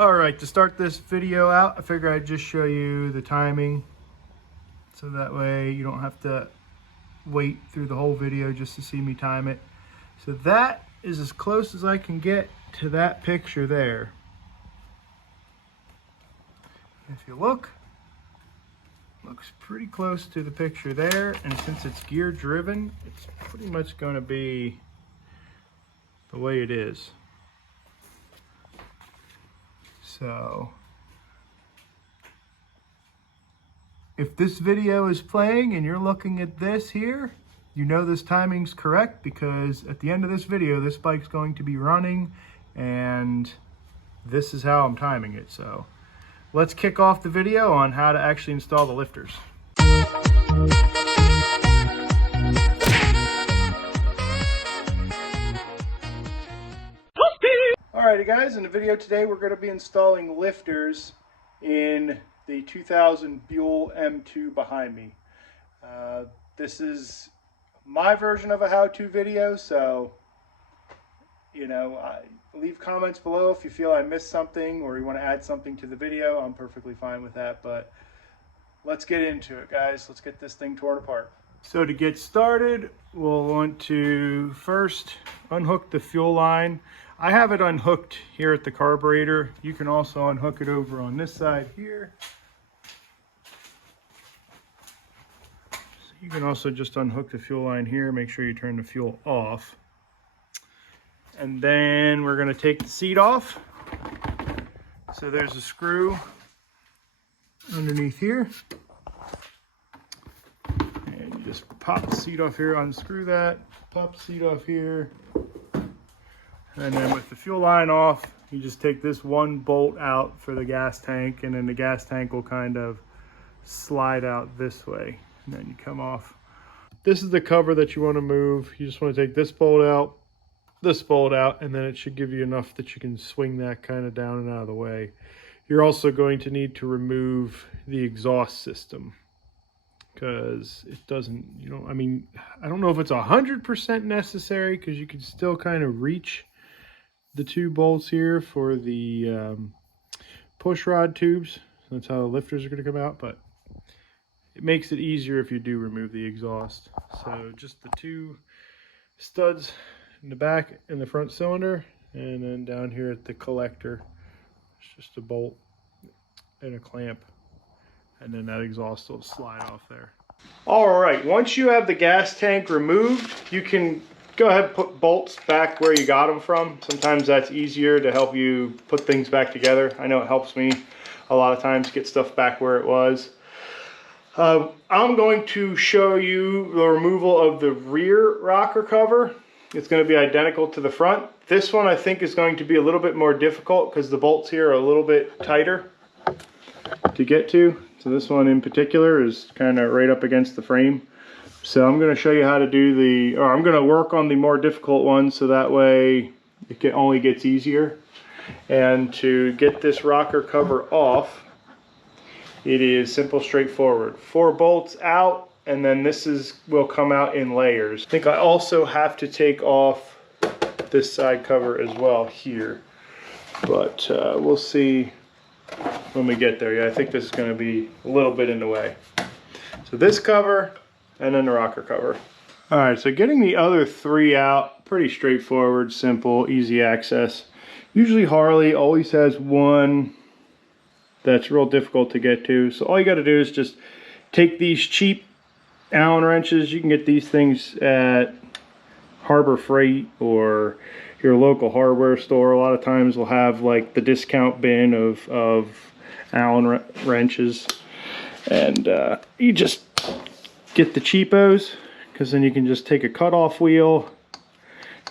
All right, to start this video out, I figure I'd just show you the timing, so that way you don't have to wait through the whole video just to see me time it. So that is as close as I can get to that picture there. If you look, looks pretty close to the picture there, and since it's gear driven, it's pretty much going to be the way it is. So if this video is playing and you're looking at this here, you know this timing's correct, because at the end of this video, this bike's going to be running, and this is how I'm timing it. So let's kick off the video on how to actually install the lifters. Alrighty guys, in the video today we're going to be installing lifters in the 2000 Buell M2 behind me. This is my version of a how-to video, so leave comments below if you feel I missed something or you want to add something to the video. I'm perfectly fine with that, but let's get into it, guys. Let's get this thing torn apart. So to get started, we'll want to first unhook the fuel line. I have it unhooked here at the carburetor. You can also unhook it over on this side here. So you can also just unhook the fuel line here. Make sure you turn the fuel off. And then we're going to take the seat off. So there's a screw underneath here. And you just pop the seat off here, unscrew that, pop the seat off here. And then with the fuel line off, you just take this one bolt out for the gas tank, and then the gas tank will kind of slide out this way. And then you come off. This is the cover that you want to move. You just want to take this bolt out, and then it should give you enough that you can swing that kind of down and out of the way. You're also going to need to remove the exhaust system, because it doesn't, I don't know if it's 100% necessary, because you can still kind of reach the two bolts here for the push rod tubes. That's how the lifters are going to come out, but it makes it easier if you do remove the exhaust. So just the two studs in the back and the front cylinder, and then down here at the collector, it's just a bolt and a clamp, and then that exhaust will slide off there. All right, once you have the gas tank removed, you can go ahead and put bolts back where you got them from. Sometimes that's easier to help you put things back together. I know it helps me a lot of times get stuff back where it was. I'm going to show you the removal of the rear rocker cover. It's going to be identical to the front. This one I think is going to be a little bit more difficult because the bolts here are a little bit tighter to get to. So this one in particular is kind of right up against the frame. So I'm going to show you how to do I'm going to work on the more difficult one, so that way it only gets easier. And to get this rocker cover off, it is simple, straightforward. 4 bolts out, and then will come out in layers. I think I also have to take off this side cover as well here, but we'll see when we get there. Yeah, I think this is going to be a little bit in the way. So this cover, and then the rocker cover. All right, so getting the other 3 out, pretty straightforward, simple, easy access. Usually Harley always has one that's real difficult to get to. So all you got to do is just take these cheap Allen wrenches. You can get these things at Harbor Freight or your local hardware store. A lot of times we'll have like the discount bin of Allen wrenches, and you just get the cheapos, because then you can just take a cutoff wheel,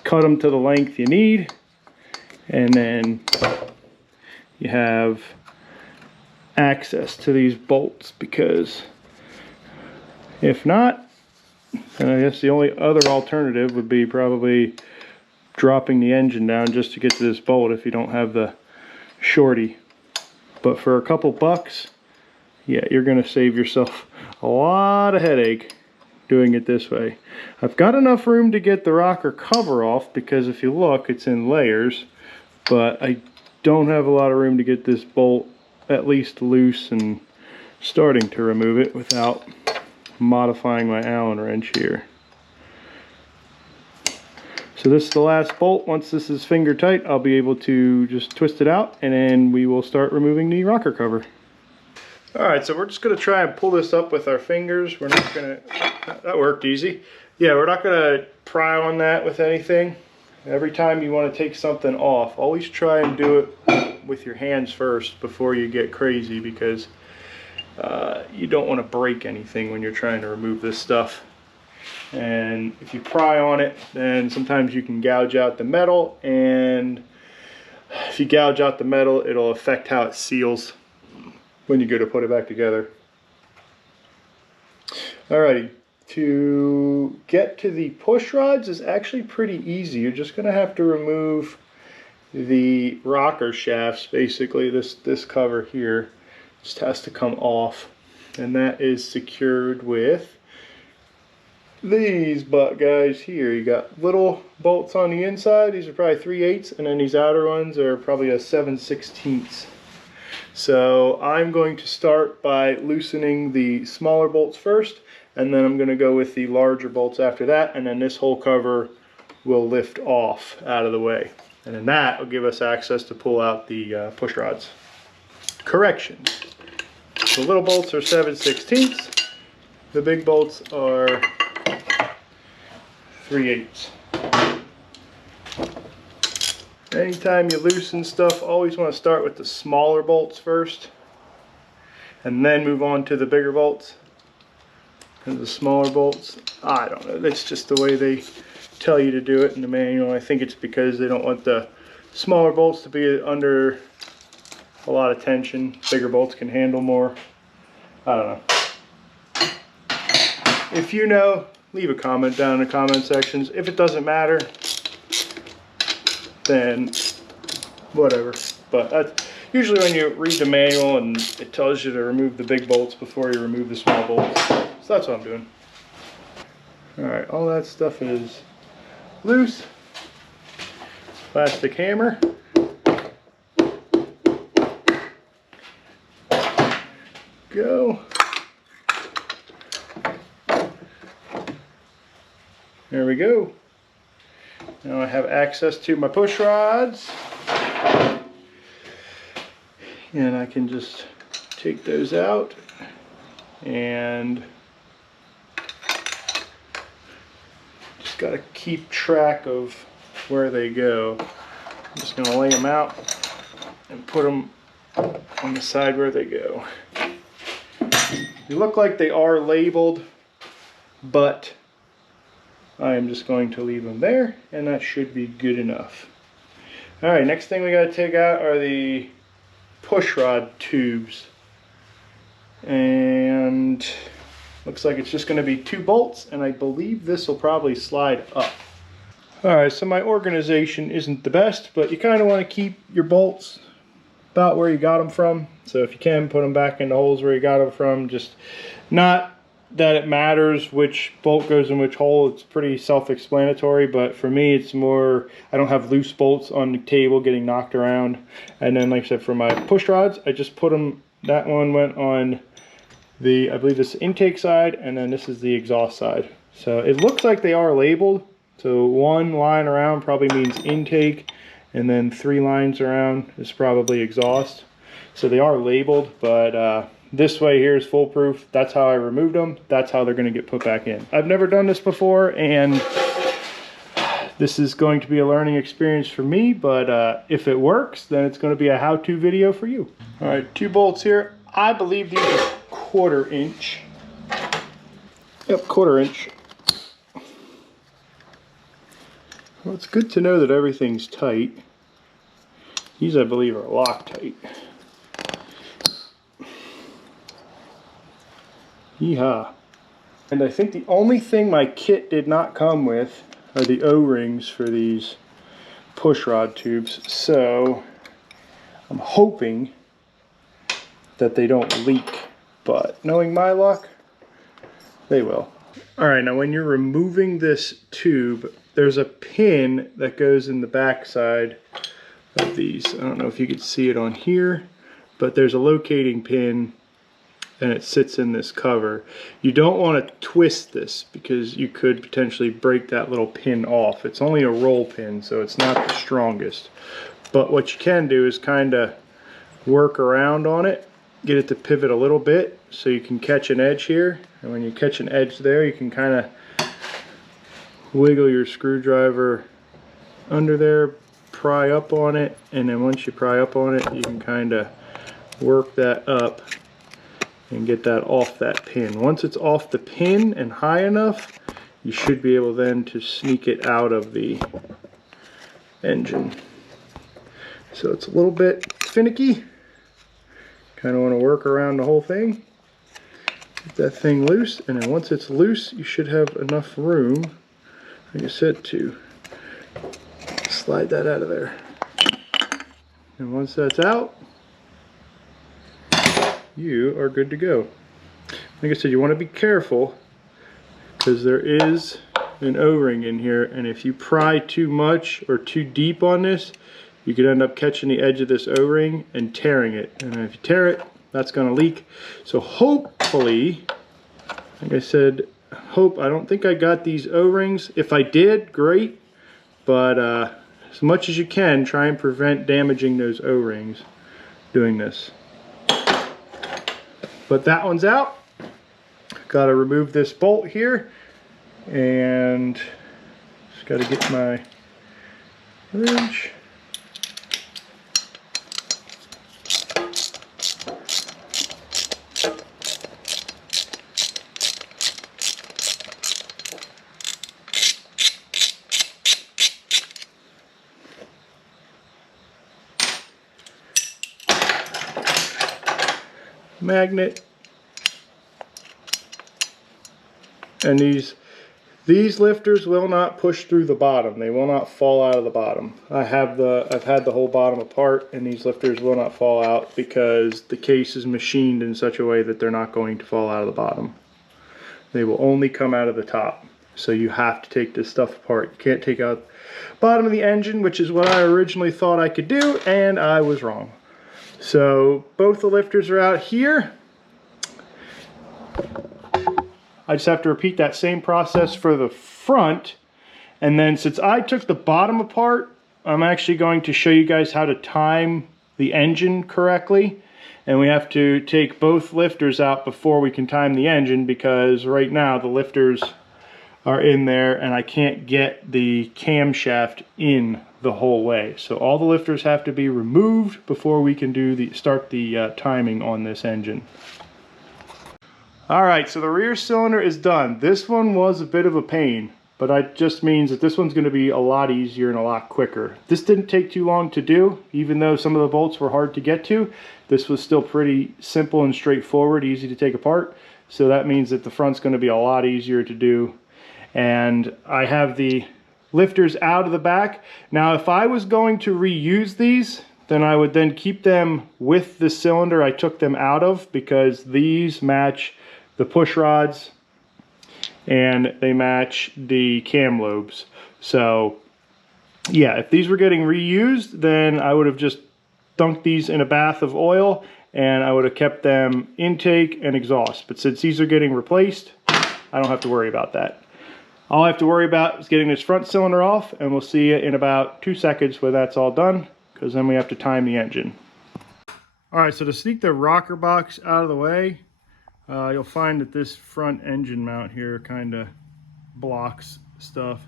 cut them to the length you need, and then you have access to these bolts. Because if not, then I guess the only other alternative would be probably dropping the engine down just to get to this bolt if you don't have the shorty. But for a couple bucks, yeah, you're going to save yourself a lot of headache doing it this way. I've got enough room to get the rocker cover off, because if you look, it's in layers, but I don't have a lot of room to get this bolt at least loose and starting to remove it without modifying my Allen wrench here. So this is the last bolt. Once this is finger tight, I'll be able to just twist it out, and then we will start removing the rocker cover. Alright, so we're just going to try and pull this up with our fingers. We're not going to... That worked easy. Yeah, we're not going to pry on that with anything. Every time you want to take something off, always try and do it with your hands first before you get crazy, because you don't want to break anything when you're trying to remove this stuff. And if you pry on it, then sometimes you can gouge out the metal, and if you gouge out the metal, it'll affect how it seals when you go to put it back together. Alrighty, to get to the push rods is actually pretty easy. You're just going to have to remove the rocker shafts. Basically, this cover here just has to come off, and that is secured with these butt guys here. You got little bolts on the inside. These are probably 3/8, and then these outer ones are probably a 7/16. So I'm going to start by loosening the smaller bolts first, and then I'm going to go with the larger bolts after that, and then this whole cover will lift off out of the way. And then that will give us access to pull out the push rods. Correction. The little bolts are 7/16. The big bolts are 3/8. Anytime you loosen stuff, always want to start with the smaller bolts first and then move on to the bigger bolts. Because the smaller bolts, I don't know, that's just the way they tell you to do it in the manual. I think it's because they don't want the smaller bolts to be under a lot of tension. Bigger bolts can handle more. I don't know. If you know, leave a comment down in the comment sections. If it doesn't matter, then whatever. But that's usually when you read the manual and it tells you to remove the big bolts before you remove the small bolts. So that's what I'm doing. Alright, all that stuff is loose. Plastic hammer. Go. There we go. Now I have access to my push rods, and I can just take those out and just got to keep track of where they go. I'm just going to lay them out and put them on the side where they go. They look like they are labeled, but I am just going to leave them there, and that should be good enough. Alright, next thing we got to take out are the push rod tubes. And looks like it's just going to be 2 bolts, and I believe this will probably slide up. Alright, so my organization isn't the best, but you kind of want to keep your bolts about where you got them from. So if you can, put them back in the holes where you got them from. Just not that it matters which bolt goes in which hole. It's pretty self-explanatory, but for me it's more, I don't have loose bolts on the table getting knocked around. And then like I said, for my push rods, I just put them, that one went on the, I believe this is intake side, and then this is the exhaust side. So it looks like they are labeled. So 1 line around probably means intake, and then 3 lines around is probably exhaust. So they are labeled, but this way here is foolproof. That's how I removed them. That's how they're going to get put back in. I've never done this before, and this is going to be a learning experience for me, but if it works, then it's going to be a how-to video for you. All right, 2 bolts here. I believe these are 1/4 inch. Yep, 1/4 inch. Well, it's good to know that everything's tight. These, I believe, are Loctite. Yeehaw. And I think the only thing my kit did not come with are the O-rings for these push rod tubes. So I'm hoping that they don't leak, but knowing my luck, they will. Alright, now when you're removing this tube, there's a pin that goes in the back side of these. I don't know if you could see it on here, but there's a locating pin and it sits in this cover. You don't want to twist this because you could potentially break that little pin off. It's only a roll pin, so it's not the strongest. But what you can do is kind of work around on it, get it to pivot a little bit so you can catch an edge here. And when you catch an edge there, you can kind of wiggle your screwdriver under there, pry up on it, and then once you pry up on it, you can kind of work that up and get that off that pin. Once it's off the pin and high enough, you should be able then to sneak it out of the engine. So it's a little bit finicky. Kind of want to work around the whole thing. Get that thing loose, and then once it's loose, you should have enough room, like I said, to slide that out of there. And once that's out, you are good to go. Like I said, you want to be careful because there is an O-ring in here, and if you pry too much or too deep on this, you could end up catching the edge of this O-ring and tearing it. And if you tear it, that's going to leak. So hopefully, like I said, I don't think I got these O-rings. If I did, great. But as much as you can, try and prevent damaging those O-rings doing this. But that one's out. Got to remove this bolt here, and just got to get my wrench. Magnet, and these lifters will not push through the bottom. They will not fall out of the bottom. I've had the whole bottom apart, and these lifters will not fall out because the case is machined in such a way that they're not going to fall out of the bottom. They will only come out of the top. So you have to take this stuff apart. You can't take out the bottom of the engine, which is what I originally thought I could do, and I was wrong. So both the lifters are out here. I just have to repeat that same process for the front. And then since I took the bottom apart, I'm actually going to show you guys how to time the engine correctly. And we have to take both lifters out before we can time the engine, because right now the lifters are in there and I can't get the camshaft in the whole way. So all the lifters have to be removed before we can do start the timing on this engine. Alright, so the rear cylinder is done. This one was a bit of a pain, but it just means that this one's going to be a lot easier and a lot quicker. This didn't take too long to do, even though some of the bolts were hard to get to. This was still pretty simple and straightforward, easy to take apart. So that means that the front's going to be a lot easier to do. And I have the lifters out of the back. Now if I was going to reuse these, then I would then keep them with the cylinder I took them out of, because these match the push rods and they match the cam lobes. So yeah, if these were getting reused, then I would have just dunked these in a bath of oil and I would have kept them intake and exhaust. But since these are getting replaced, I don't have to worry about that. All I have to worry about is getting this front cylinder off, and we'll see you in about 2 seconds when that's all done, because then we have to time the engine. Alright, so to sneak the rocker box out of the way, you'll find that this front engine mount here kind of blocks stuff.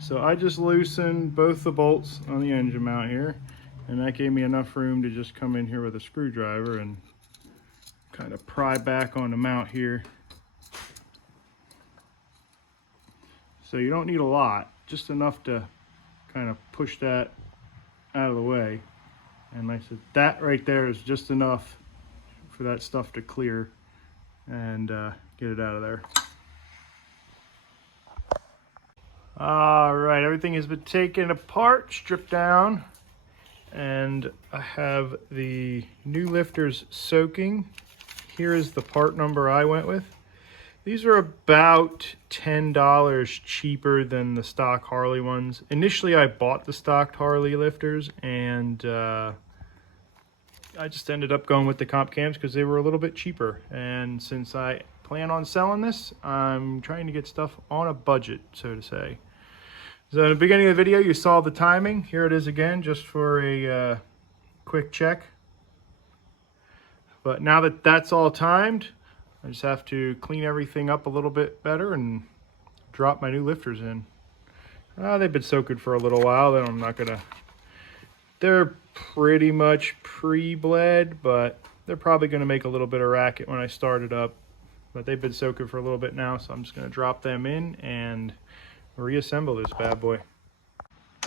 So I just loosened both the bolts on the engine mount here, and that gave me enough room to just come in here with a screwdriver and kind of pry back on the mount here. So you don't need a lot, just enough to kind of push that out of the way. And like I said, that right there is just enough for that stuff to clear and get it out of there. All right, everything has been taken apart, stripped down, and I have the new lifters soaking. Here is the part number I went with. These are about $10 cheaper than the stock Harley ones. Initially, I bought the stock Harley lifters, and I just ended up going with the comp cams because they were a little bit cheaper. And since I plan on selling this, I'm trying to get stuff on a budget, so to say. So in the beginning of the video, you saw the timing. Here it is again, just for a quick check. But now that that's all timed, I just have to clean everything up a little bit better and drop my new lifters in. They've been soaking for a little while, then I'm not gonna... They're pretty much pre-bled, but they're probably gonna make a little bit of racket when I start it up. But they've been soaking for a little bit now, so I'm just gonna drop them in and reassemble this bad boy.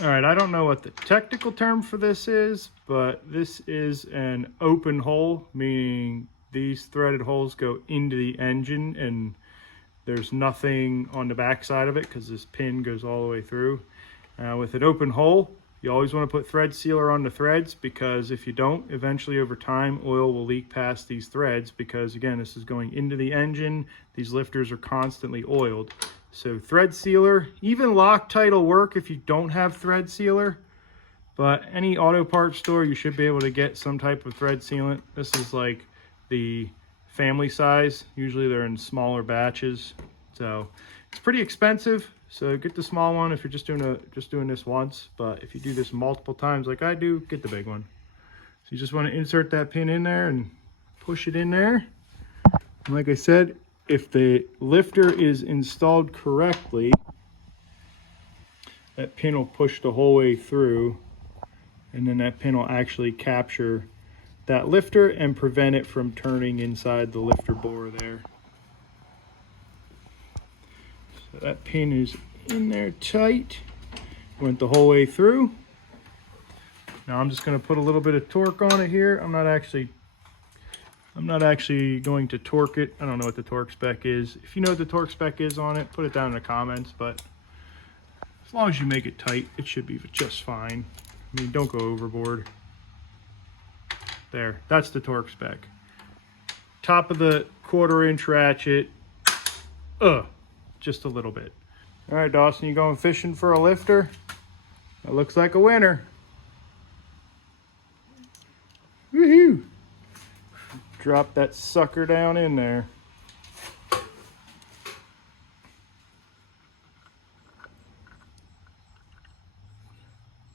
All right, I don't know what the technical term for this is, but this is an open hole, meaning these threaded holes go into the engine and there's nothing on the back side of it because this pin goes all the way through. With an open hole, you always want to put thread sealer on the threads, because if you don't, eventually over time, oil will leak past these threads, because again, this is going into the engine. These lifters are constantly oiled. So thread sealer, even Loctite will work if you don't have thread sealer, but any auto parts store, you should be able to get some type of thread sealant. This is like the family size. Usually they're in smaller batches, so it's pretty expensive. So get the small one if you're just doing this once, but if you do this multiple times like I do, get the big one. So you just want to insert that pin in there and push it in there. And like I said, if the lifter is installed correctly, that pin will push the whole way through, and then that pin will actually capture that lifter and prevent it from turning inside the lifter bore there. So that pin is in there tight, went the whole way through. Now I'm just going to put a little bit of torque on it here. I'm not actually going to torque it. I don't know what the torque spec is. If you know what the torque spec is on it, put it down in the comments, but as long as you make it tight, it should be just fine. I mean, don't go overboard. There, that's the torque spec. Top of the 1/4 inch ratchet, just a little bit. All right, Dawson, you going fishing for a lifter? That looks like a winner. Woohoo! Drop that sucker down in there.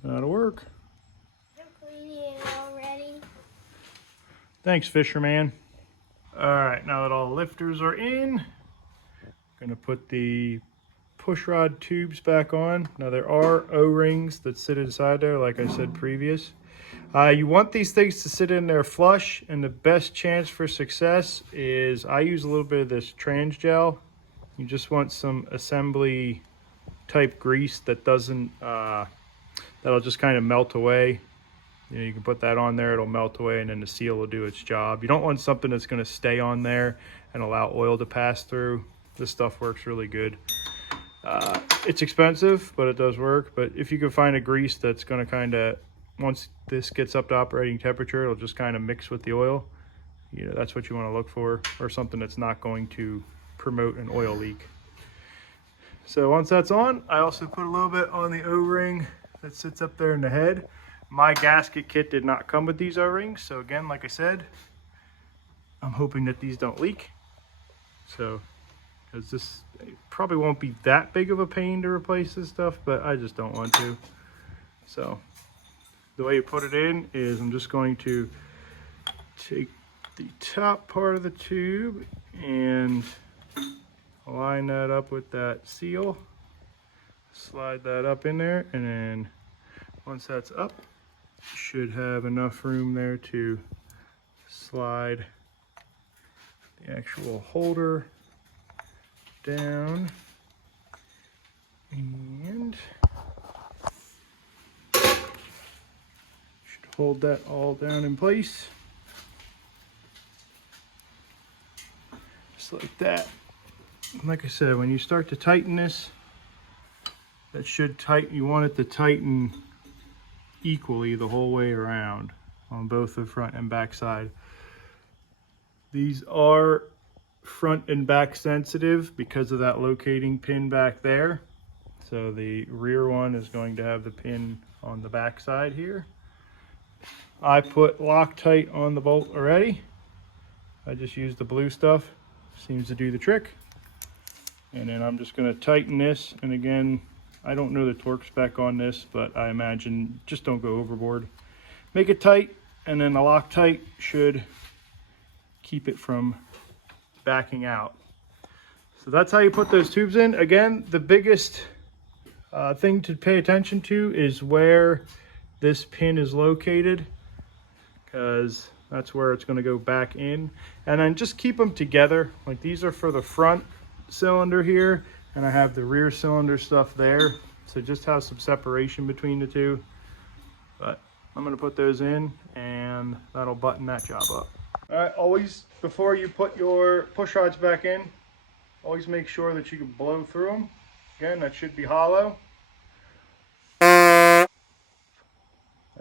That'll work. I'm cleaning it already. Thanks, Fisherman. All right, now that all the lifters are in, I'm gonna put the push rod tubes back on. Now there are O-rings that sit inside there, like I said previous. You want these things to sit in there flush, and the best chance for success is I use a little bit of this trans gel. You just want some assembly type grease that doesn't, that'll just kind of melt away. You know, you can put that on there, it'll melt away, and then the seal will do its job. You don't want something that's going to stay on there and allow oil to pass through. This stuff works really good. It's expensive, but it does work. But if you can find a grease that's going to kind of, once this gets up to operating temperature, it'll just kind of mix with the oil. You know, that's what you want to look for, or something that's not going to promote an oil leak. So once that's on, I also put a little bit on the O-ring that sits up there in the head. My gasket kit did not come with these O-rings, so again, like I said, I'm hoping that these don't leak. So, because this probably won't be that big of a pain to replace this stuff, but I just don't want to. So the way you put it in is I'm just going to take the top part of the tube and line that up with that seal, slide that up in there, and then once that's up, you should have enough room there to slide the actual holder down, and should hold that all down in place just like that. Like I said, when you start to tighten this, that should tighten, you want it to tighten equally the whole way around on both the front and back side. These are front and back sensitive because of that locating pin back there. So the rear one is going to have the pin on the back side here. I put Loctite on the bolt already. I just used the blue stuff. Seems to do the trick. And then I'm just going to tighten this. And again, I don't know the torque spec on this, but I imagine just don't go overboard. Make it tight, and then the Loctite should keep it from backing out. So that's how you put those tubes in. Again, the biggest thing to pay attention to is where this pin is located, because that's where it's going to go back in. And then just keep them together. Like, these are for the front cylinder here, and I have the rear cylinder stuff there, so just have some separation between the two. But I'm going to put those in, and that'll button that job up. All right, always, before you put your push rods back in, always make sure that you can blow through them. Again, that should be hollow. That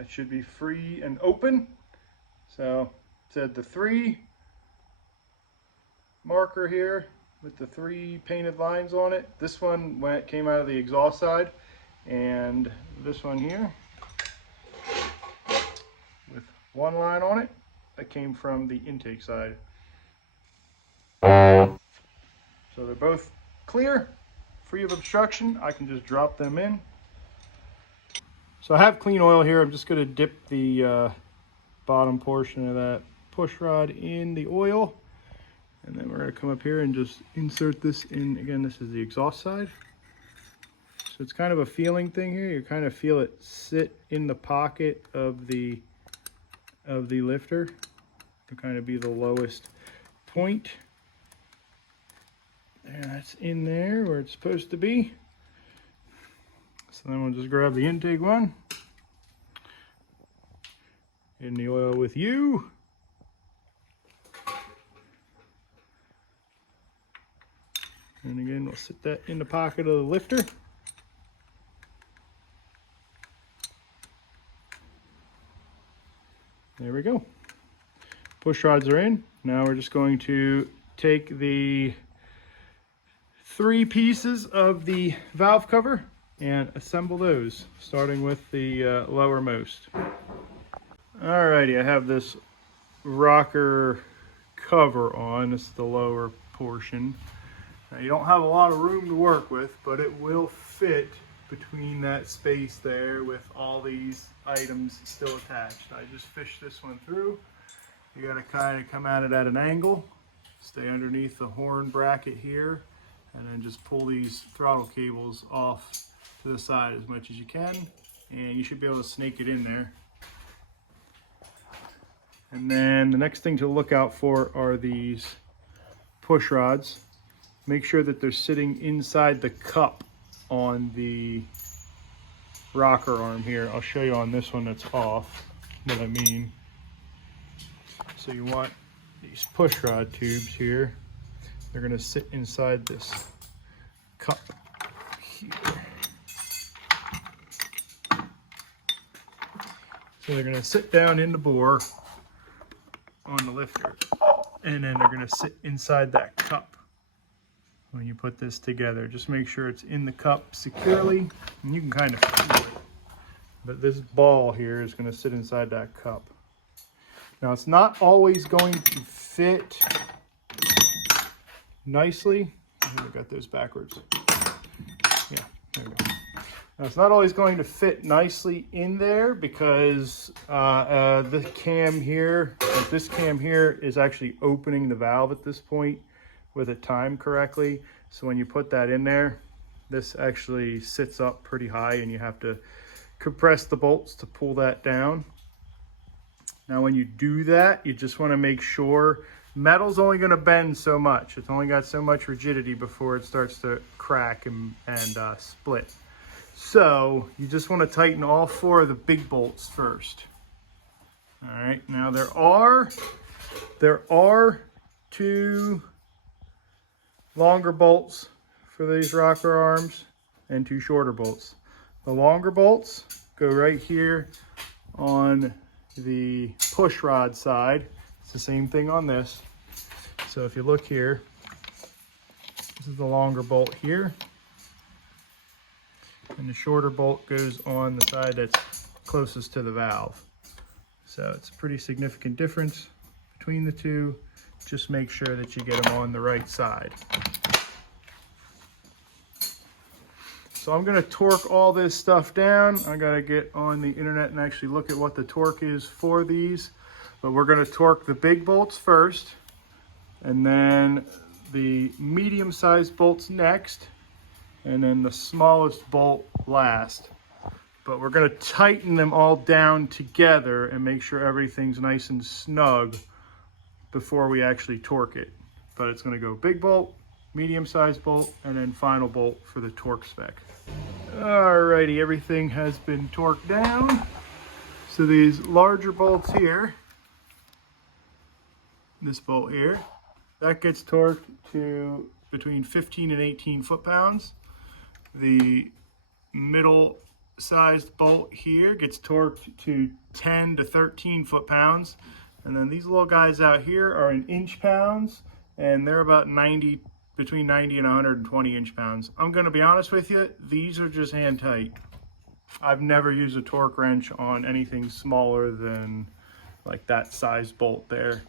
should be free and open. So it said the 3 marker here with the 3 painted lines on it. This one came out of the exhaust side, and this one here with 1 line on it, that came from the intake side. So they're both clear, free of obstruction. I can just drop them in. So I have clean oil here. I'm just going to dip the bottom portion of that push rod in the oil, and then we're going to come up here and just insert this in. Again, this is the exhaust side, so it's kind of a feeling thing here. You kind of feel it sit in the pocket of the lifter to kind of be the lowest point. And that's in there where it's supposed to be. So then we'll just grab the intake one, in the oil with you. And again, we'll sit that in the pocket of the lifter. There we go. Push rods are in. Now we're just going to take the 3 pieces of the valve cover and assemble those, starting with the lowermost. Alrighty, I have this rocker cover on. This is the lower portion. Now, you don't have a lot of room to work with, but it will fit between that space there with all these items still attached. I just fished this one through. You got to kind of come at it at an angle, stay underneath the horn bracket here, and then just pull these throttle cables off to the side as much as you can, and you should be able to snake it in there. And then the next thing to look out for are these push rods. Make sure that they're sitting inside the cup on the rocker arm here. I'll show you on this one that's off what I mean. So you want these push rod tubes here. They're going to sit inside this cup here. So they're going to sit down in the bore on the lifter, and then they're going to sit inside that cup when you put this together. Just make sure it's in the cup securely, and you can kind of feel it. But this ball here is going to sit inside that cup. Now, it's not always going to fit nicely. I got those backwards. Yeah, there we go. Now, it's not always going to fit nicely in there because the cam here, like this cam here, is actually opening the valve at this point with it timed correctly. So when you put that in there, this actually sits up pretty high, and you have to compress the bolts to pull that down. Now, when you do that, you just want to make sure metal's only going to bend so much. It's only got so much rigidity before it starts to crack and split. So you just want to tighten all 4 of the big bolts first. All right, now there are 2 longer bolts for these rocker arms and 2 shorter bolts. The longer bolts go right here on the push rod side. It's the same thing on this. So if you look here, This is the longer bolt here. And the shorter bolt goes on the side that's closest to the valve. So it's a pretty significant difference between the two. Just make sure that you get them on the right side. So I'm gonna torque all this stuff down. I gotta get on the internet and actually look at what the torque is for these. But we're gonna torque the big bolts first, and then the medium-sized bolts next, and then the smallest bolt last. But we're gonna tighten them all down together and make sure everything's nice and snug before we actually torque it. But it's gonna go big bolt, medium-sized bolt, and then final bolt for the torque spec. Alrighty, everything has been torqued down. So these larger bolts here, this bolt here, that gets torqued to between 15 and 18 foot-pounds. The middle sized bolt here gets torqued to 10 to 13 foot-pounds. And then these little guys out here are in inch-pounds, and they're about between 90 and 120 inch-pounds. I'm gonna be honest with you, these are just hand tight. I've never used a torque wrench on anything smaller than like that size bolt there.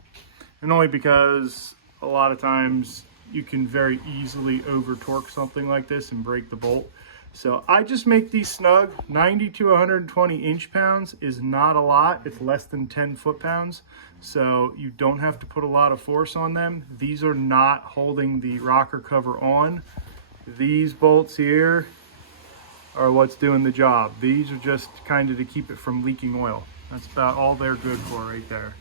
And only because a lot of times you can very easily over torque something like this and break the bolt. So I just make these snug. 90 to 120 inch-pounds is not a lot. It's less than 10 foot-pounds. So you don't have to put a lot of force on them. These are not holding the rocker cover on. These bolts here are what's doing the job. These are just kind of to keep it from leaking oil. That's about all they're good for right there.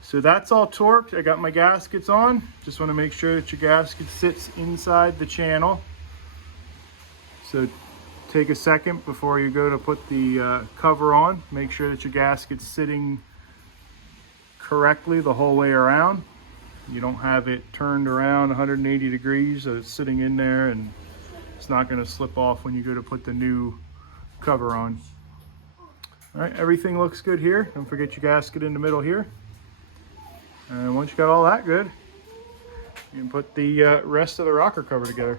So that's all torqued. I got my gaskets on. Just want to make sure that your gasket sits inside the channel. So take a second before you go to put the cover on. Make sure that your gasket's sitting correctly the whole way around. You don't have it turned around 180 degrees so it's sitting in there and it's not going to slip off when you go to put the new cover on. All right, everything looks good here. Don't forget your gasket in the middle here. And once you got all that good, you can put the rest of the rocker cover together.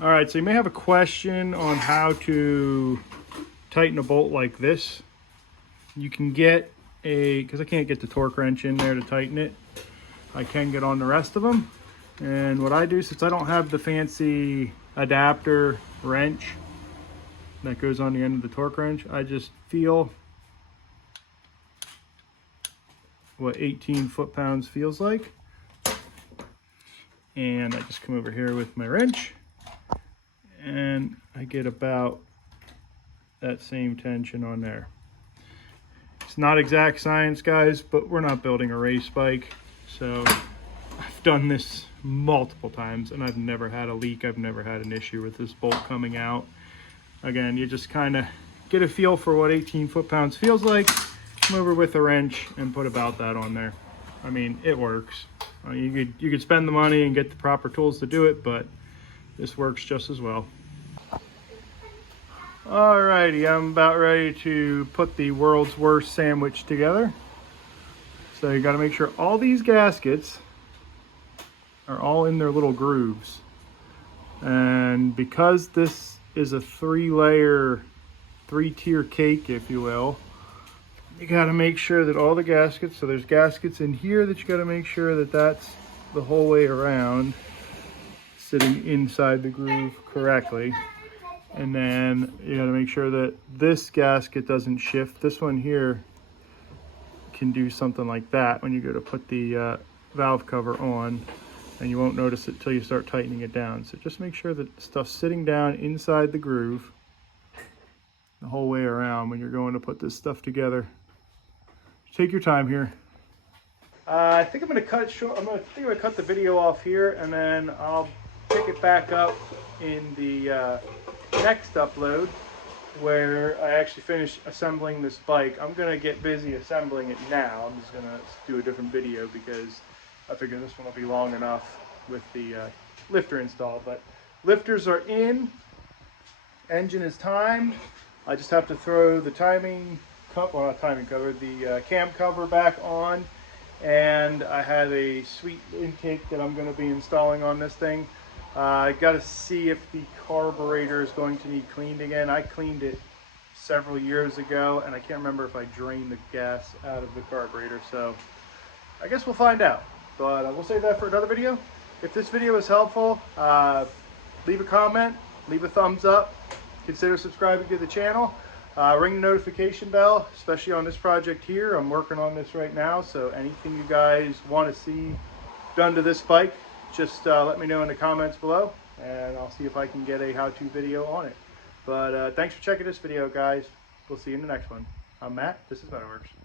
All right, so you may have a question on how to tighten a bolt like this. You can get because I can't get the torque wrench in there to tighten it, I can get on the rest of them. And what I do, since I don't have the fancy adapter wrench that goes on the end of the torque wrench, I just feel what 18 foot-pounds feels like. And I just come over here with my wrench and I get about that same tension on there. It's not exact science, guys, but we're not building a race bike. So I've done this multiple times and I've never had a leak. I've never had an issue with this bolt coming out. Again, you just kind of get a feel for what 18 foot-pounds feels like. Come over with a wrench and put about that on there. I mean, it works. You could spend the money and get the proper tools to do it, but this works just as well. Alrighty, I'm about ready to put the world's worst sandwich together. So you got to make sure all these gaskets are all in their little grooves. And because this is a three-tier cake, if you will, you got to make sure that all the gaskets, so there's gaskets in here that you got to make sure that that's the whole way around, sitting inside the groove correctly. And then you got to make sure that this gasket doesn't shift. This one here can do something like that when you go to put the valve cover on, and you won't notice it till you start tightening it down. So just make sure that stuff's sitting down inside the groove the whole way around when you're going to put this stuff together. Take your time here. I think I'm going to cut it short. I'm going to cut the video off here, and then I'll pick it back up in the next upload where I actually finish assembling this bike. I'm going to get busy assembling it now. I'm just going to do a different video because I figure this one will be long enough with the lifter installed. But lifters are in, engine is timed. I just have to throw the timing cover, well, not timing cover, the cam cover back on, and I have a sweet intake that I'm going to be installing on this thing. I got to see if the carburetor is going to need cleaned again. I cleaned it several years ago, and I can't remember if I drained the gas out of the carburetor, so I guess we'll find out. But we'll save that for another video. If this video was helpful, leave a comment, leave a thumbs up, consider subscribing to the channel, ring the notification bell, especially on this project here. I'm working on this right now, so anything you guys want to see done to this bike, just let me know in the comments below, and I'll see if I can get a how-to video on it. But thanks for checking this video, guys. We'll see you in the next one. I'm Matt. This is Metalworks.